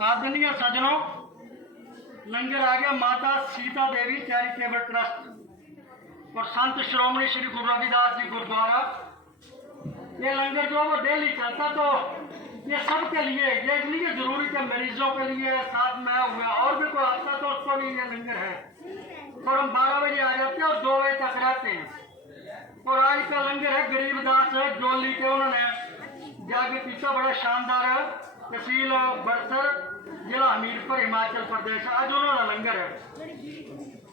आदरणीय सज्जनों, लंगर आ गया माता सीता देवी चैरिटेबल ट्रस्ट और संत श्रोमणी श्री गुरु रविदास जी गुरुद्वारा। ये लंगर जो वो डेली चलता, तो ये सबके लिए, ये नहीं है जरूरी कि मरीजों के लिए, साथ में हुआ और भी कोई आता तो उसको भी ये लंगर है। और हम 12 बजे आ जाते हैं और 2 बजे तक रहते हैं। और आज का लंगर है गरीबदास जोली के, उन्होंने जाके पीछा बड़ा शानदार है, तहसील बरसर, जिला हमीरपुर, हिमाचल प्रदेश। आज उन्होंने लंगर है।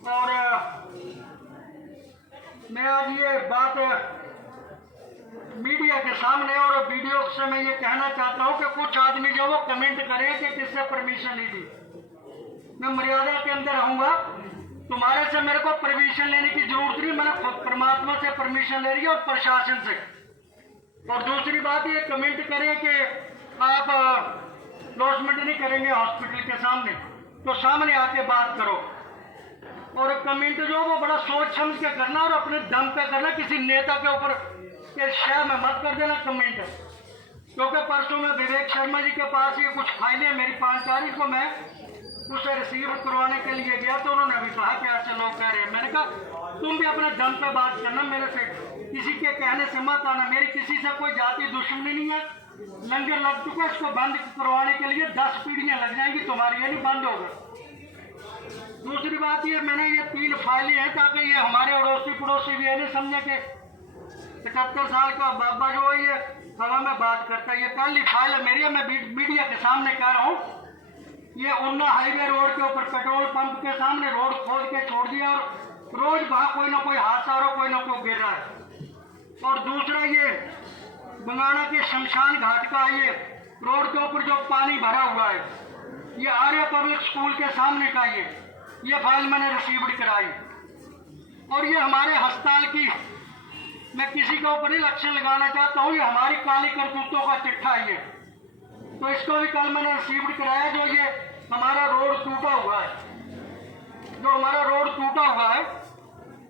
और मैं आज ये बात मीडिया के सामने और वीडियो से मैं ये कहना चाहता हूँ कि कुछ आदमी जो वो कमेंट करें कि किससे परमिशन ली थी। मैं मर्यादा के अंदर रहूंगा, तुम्हारे से मेरे को परमिशन लेने की जरूरत नहीं, मैंने खुद परमात्मा से परमिशन ले रही है और प्रशासन से। और दूसरी बात ये कमेंट करें कि आप लॉसमेंट नहीं करेंगे हॉस्पिटल के सामने, तो सामने आके बात करो। और कमेंट जो वो बड़ा सोच समझ के करना और अपने दम पे करना, किसी नेता के ऊपर के शय में मत कर देना कमेंट। क्योंकि परसों में विवेक शर्मा जी के पास ये कुछ फाइलें मेरी 5 तारीख को मैं उसे रिसीव करवाने के लिए गया, तो उन्होंने भी कहा कि ऐसे लोग कह रहे हैं। मैंने कहा तुम भी अपने दम पे बात करना, मेरे से किसी के कहने से मत आना। मेरी किसी से कोई जाति दुश्मनी नहीं है। लंगर लग चुका, इसको बंद करवाने के लिए 10 पीढ़ियां लग जाएंगी तुम्हारी, ये नहीं बंद होगा। दूसरी बात ये, मैंने ये 3 फाइलें हैं ताकि ये हमारे अड़ोसी पड़ोसी भी ये नहीं समझे कि 75 साल का बाबा जो है ये हवा में बात करता है। ये कल ही फाइल है मेरी, मैं मीडिया के सामने कह रहा हूँ। ये उन्ना हाईवे रोड के ऊपर पेट्रोल पंप के सामने रोड खोद के छोड़ दिया और रोज वहां कोई ना कोई हादसा हो रहा, कोई ना कोई गिर रहा है। और दूसरा ये बंगाणा के शमशान घाट का ये रोड के ऊपर जो पानी भरा हुआ है, ये आर्य पब्लिक स्कूल के सामने का ये फाइल मैंने रिसीव्ड कराई। और ये हमारे अस्पताल की, मैं किसी के ऊपर नहीं लक्ष्य लगाना चाहता हूँ, ये हमारी काली करतूतों का चिट्ठा है ये, तो इसको भी कल मैंने रिसीव्ड कराया। जो ये हमारा रोड टूटा हुआ है, जो हमारा रोड टूटा हुआ है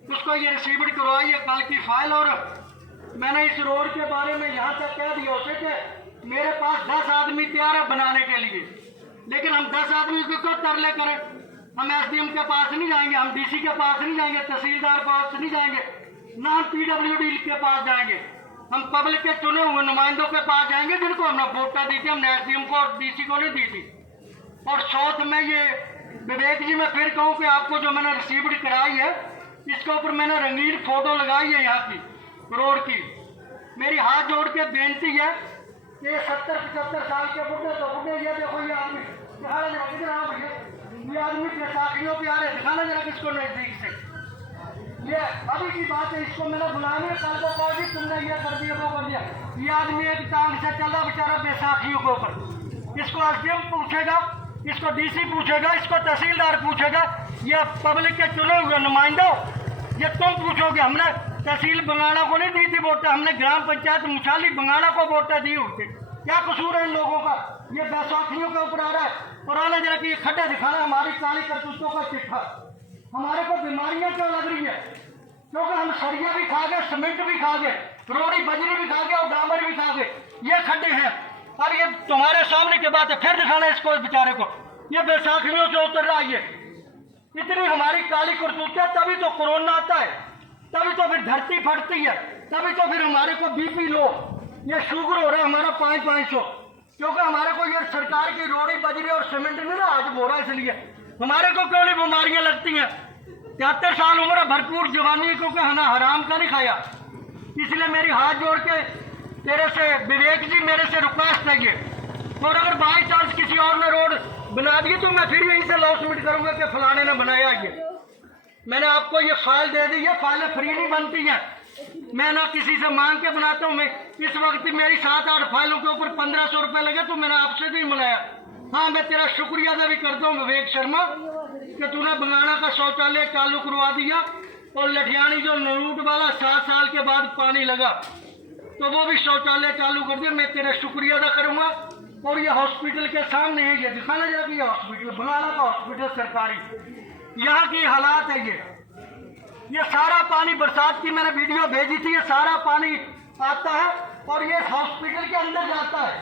उसको ये रिसीव्ड करवाई, ये कल की फाइल। और मैंने इस रोड के बारे में यहाँ तक कह दिया उसे कि मेरे पास 10 आदमी तैयार है बनाने के लिए, लेकिन हम 10 आदमी को क्यों तरले करें। हम एसडीएम के पास नहीं जाएंगे, हम डीसी के पास नहीं जाएंगे, तहसीलदार के पास नहीं जाएंगे, ना हम पीडब्ल्यूडी के पास जाएंगे। हम पब्लिक के चुने हुए नुमाइंदों के पास जाएंगे जिनको हमने वोटा दी थी, हमने एसडीएम को और डीसी को नहीं दी थी। और चौथ में ये विवेक जी, मैं फिर कहूँ कि आपको जो मैंने रिसीव्ड कराई है, इसके ऊपर मैंने रंगीन फोटो लगाई है यहाँ की रोड की। मेरी हाथ जोड़ के बेनती है कि 70-75 साल के बुढ़े तो बुढ़े, ये देखो ये आदमी दिखाना जरा, किधर आओ भैया, ये आदमी बैसाखियों पे आ रहे, दिखाना जरा किसको नजदीक से। ये अभी की बात है, इसको मैंने बुलाने कल को कहा जी तुमने ये कर दिया वो कर दिया। ये आदमी एक टांग से चल रहा बेचारा बैसाखियों के ऊपर। इसको एसडीएम पूछेगा, इसको डीसी पूछेगा, इसको तहसीलदार पूछेगा, ये पब्लिक के चुने हुए नुमाइंदों, ये तुम पूछोगे। हमने तहसील बंगाणा को नहीं दी थी वोटें, हमने ग्राम पंचायत मुशाली बंगाणा को वोटें दी हुई थी। क्या कसूर है इन लोगों का। ये बैसाखियों के ऊपर आ रहा है। और आने जरा कि ये खड्डे दिखाना, हमारी काली करतूतों का चिट्ठा। हमारे को बीमारियां क्यों लग रही है, क्योंकि हम सरिया भी खा गए, सीमेंट भी खा गए, रोड़ी बजरी भी खा गए और डामर भी खा गए। ये खड्डे हैं और ये तुम्हारे सामने की बात है, फिर दिखाना इसको बेचारे को। ये बैसाखियों से उतर रहा है, इतनी हमारी काली करतूत है। तभी तो कोरोना आता है, तभी तो फिर धरती फटती है, तभी तो फिर हमारे को बीपी लो, ये शुगर हो रहा है हमारा 500-500, क्योंकि हमारे को ये सरकार की रोड़ी बजरी और सीमेंट नहीं ना आज हो रहा। इसलिए हमारे को क्यों नहीं बीमारियां लगती हैं। 73 साल उम्र, भरपूर जवानी, क्योंकि हमें हराम का नहीं खाया। इसलिए मेरी हाथ जोड़ के तेरे से विवेक जी, मेरे से रिक्वेस्ट है ये। और अगर बाई चांस किसी और ने रोड बना दी तो मैं फिर यहीं से लॉसमेंट करूंगा कि फलाने ने बनाया। ये मैंने आपको ये फाइल दे दी, ये फाइलें फ्री नहीं बनती हैं, मैं ना किसी से मांग के बनाता हूँ। मैं इस वक्त मेरी 7-8 फाइलों के ऊपर 1500 रुपये लगे, तो मैंने आपसे नहीं मिलाया। हाँ, मैं तेरा शुक्रिया अदा भी करता हूँ विवेक शर्मा कि तूने बंगाणा का शौचालय चालू करवा दिया। और लठियानी जो नरूट वाला 7 साल के बाद पानी लगा, तो वो भी शौचालय चालू कर दिया। मैं तेरा शुक्रिया अदा करूँगा। और ये हॉस्पिटल के सामने है, ये दिखाना जाएगा, ये हॉस्पिटल बंगाणा का हॉस्पिटल सरकारी, यहाँ की हालात है। ये सारा पानी, बरसात की मैंने वीडियो भेजी थी, ये सारा पानी आता है और ये हॉस्पिटल के अंदर जाता है,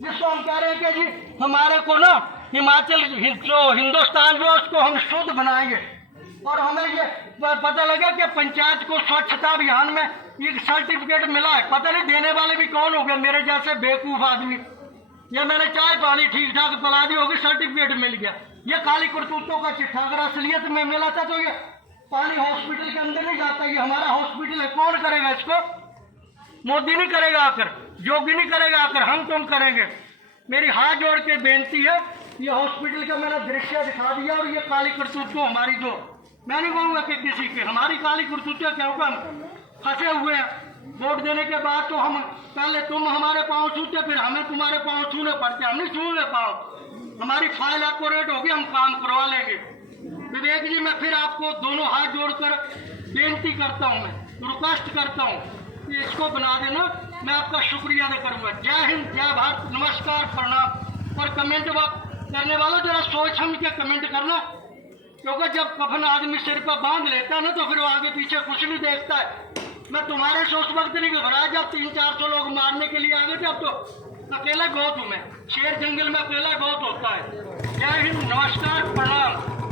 जिसको हम कह रहे हैं कि जी हमारे को ना हिमाचल जो हिंदुस्तान जो उसको हम शुद्ध बनाएंगे। और हमें ये पता लगा कि पंचायत को स्वच्छता अभियान में एक सर्टिफिकेट मिला है, पता नहीं देने वाले भी कौन हो गए, मेरे जैसे बेवकूफ आदमी। ये मैंने चाय पानी ठीक ठाक पिला दी होगी, सर्टिफिकेट मिल गया। ये काली करतूतों का चिट्ठा अगर असलियत में मिला था तो ये पानी हॉस्पिटल के अंदर नहीं जाता। ये हमारा हॉस्पिटल है, कौन करेगा इसको? मोदी नहीं करेगा आकर, योगी नहीं करेगा आकर, हम तुम करेंगे। मेरी हाथ जोड़ के बेनती है, ये हॉस्पिटल का मैंने दृश्य दिखा दिया। और ये काली करतूत को हमारी जो, मैं नहीं कहूँगा कि किसी के, हमारी काली करतूतें क्योंकि हम फंसे हुए हैं। वोट देने के बाद तो हम पहले तुम हमारे पाँव छूते, फिर हमें तुम्हारे पाँव छूने पड़ते, हम नहीं छूने पाँव। हमारी फाइल एक्यूरेट होगी, हम काम करवा लेंगे। विवेक जी, मैं फिर आपको दोनों हाथ जोड़कर बेनती करता हूँ, मैं रिक्वेस्ट करता हूँ कि इसको बना देना। मैं आपका शुक्रिया अदा करूँगा। जय हिंद, जय भारत, नमस्कार, प्रणाम। और कमेंट करने वालों जरा सोच समझ के कमेंट करना, क्योंकि जब कफन आदमी सिर पर बांध लेता है ना तो फिर वो आगे पीछे कुछ नहीं देखता है। मैं तुम्हारे से उस वक्त नहीं घबराया जब 300-400 लोग मारने के लिए आ गए थे। अब तो अकेला बहुत हूँ मैं, शेर जंगल में अकेला बहुत होता है। जय हिंद, नमस्कार, प्रणाम।